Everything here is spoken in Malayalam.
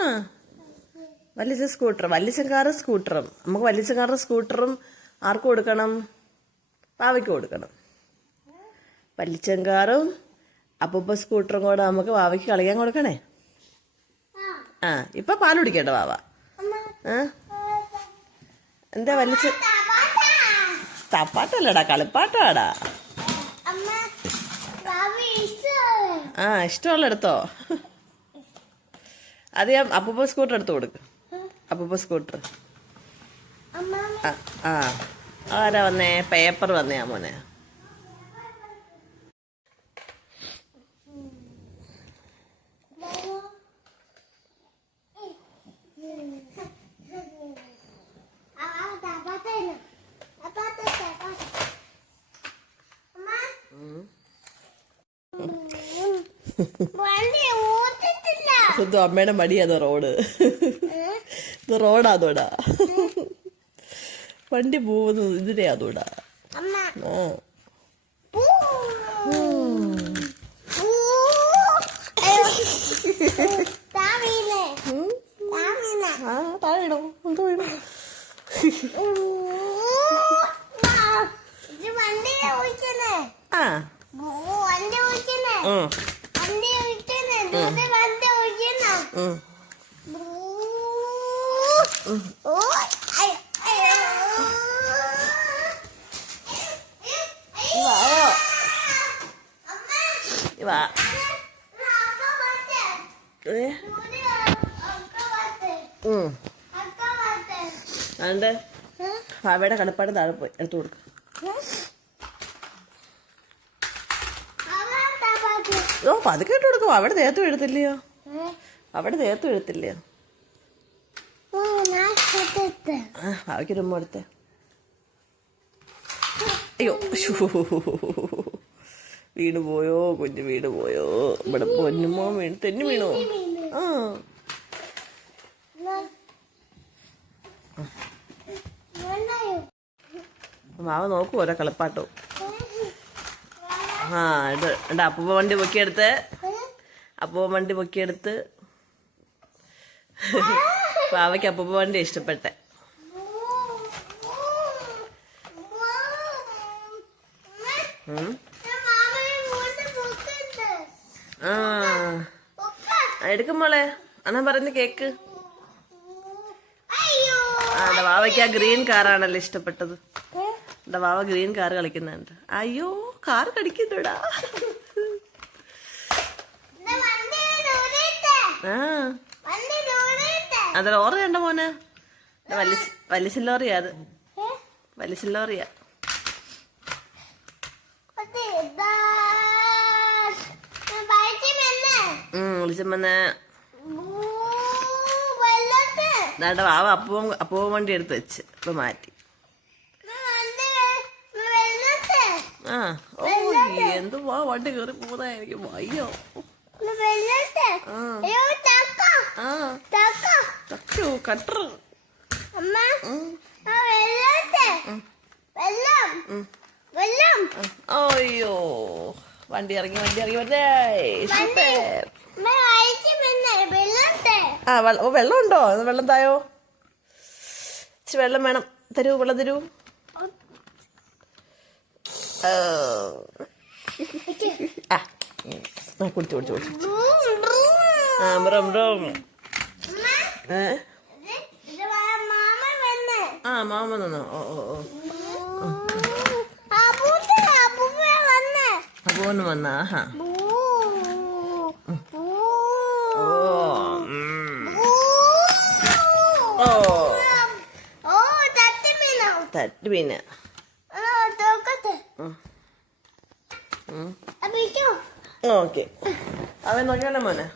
ആ വലിച്ച സ്കൂട്ടർ. വല്യച്ചങ്കാറ് സ്കൂട്ടറും. നമുക്ക് വല്യച്ചങ്കാറ് സ്കൂട്ടറും ആർക്ക് കൊടുക്കണം? വാവയ്ക്ക് കൊടുക്കണം. വല്യച്ചങ്കാറും അപ്പൂപ്പ സ്കൂട്ടറും കൂടെ നമുക്ക് വാവയ്ക്ക് കളിക്കാൻ കൊടുക്കണേ. ആ ഇപ്പൊ പാൽ കുടിക്കണ്ട വാവ. എന്താ വലിച്ച തപ്പാട്ടല്ലടാ കളിപ്പാട്ടാടാ. ആ ഇഷ്ടമുള്ള എടുത്തോ? അത് ഞാൻ അപ്പൂപ്പ സ്കൂട്ടർ എടുത്തു കൊടുക്ക്. അപ്പൂപ്പ സ്കൂട്ടർ. ആ ആരാ വന്നേ? പേപ്പർ വന്നേ മോനെ. ഇത് അമ്മയുടെ മടിയാ റോഡ് ഇത് റോഡാതോടാ വണ്ടി പോകുന്നത് ഇതിനെയാ തോടാ അമ്മ ആ പൂ. പൂ. താ വീണേ. ഉം. താ വീണേ. ആ താഴെ ഇടോ എന്തോ വീണു ആ. വണ്ടി ഓടിക്കുന്നേ ആ വണ്ടി ഓടിക്കുന്നേ ഉം, വണ്ടി ഓടിക്കുന്നേ ഇത് വണ്ടി ഓടിക്കുന്നേ ഉം. ഓ ഐ അയ്യോ വാ അമ്മ വാ അക്ക വട്ടെ ഏ, ദൂരെ അക്ക വട്ടെ ഉം. അക്ക വട്ടെ അതുകൊണ്ട് അവയുടെ കളിപ്പാട് താഴെ പോയി എടുത്തു കൊടുക്കും. ഓ പതുക്കെ ഇട്ട് കൊടുക്കും. അവിടെ നേരത്തെ എഴുത്തില്ലയോ അവിടെ ദേഹത്തും എഴുത്തില്ലേ ഉമ്മ എടുത്തേ. അയ്യോ. വീണ് പോയോ കുഞ്ഞു വീണ് പോയോ? ഇവിടെ പൊന്നുമോ വീണ് തെന്നു വീണോ? ആ. മാവ നോക്കൂ ഓരോ കളിപ്പാട്ടോ. ആ ഇത് എന്റെ അപ്പൂപ്പ വണ്ടി പൊക്കിയെടുത്ത്. അപ്പൂപ്പ വണ്ടി പൊക്കിയെടുത്ത്. പാവയ്ക്ക് അപ്പൂപ്പ ഇഷ്ടപ്പെട്ട. ആ. എടുക്കും മോളെ. അണ്ണാ പറയുന്ന കേക്ക്. ആ വാവയ്ക്ക് ആ ഗ്രീൻ കാറാണല്ലോ ഇഷ്ടപ്പെട്ടത്. എന്റെ വാവ ഗ്രീൻ കാർ കളിക്കുന്നുണ്ട്. അയ്യോ കാർ കടിക്കുന്നുടാ. ആ. അത് ലോറി കണ്ട മോനെ? വലിയ ലോറിയാ അത്. വലിയ ലോറിയാ. ഉം വിളിച്ചമ്മന്നെ ദാണ്ട വാവ അപ്പവും അപ്പവും വണ്ടി എടുത്ത് വെച്ച്. ഇപ്പൊ മാറ്റി. ആ ഓ എന്തുവാ വണ്ടി കയറി പോകുന്നതായിരിക്കും ആ. ആ തക്കു? കട്ടർ അയ്യോ. വണ്ടി ഇറങ്ങി വണ്ടി ഇറങ്ങി. വന്നേ. ആ വെള്ളം വെള്ളം ഉണ്ടോ വെള്ളം തായോ? ഇച്ചിരി വെള്ളം വേണം. തരൂ വെള്ളം തരൂ. ആ. കുടിച്ചു കുടിച്ചു കുടിച്ചു. ആ ബ്രം ബ്രം. ഏ? ആ മാമ നിന്നോ ഓ ഓ ഓ. വന്നേ. ആഹാ. ഓ തട്ടി പിന്നെ ഓക്കെ. അവൻ നോക്കിയാലോ മോനെ.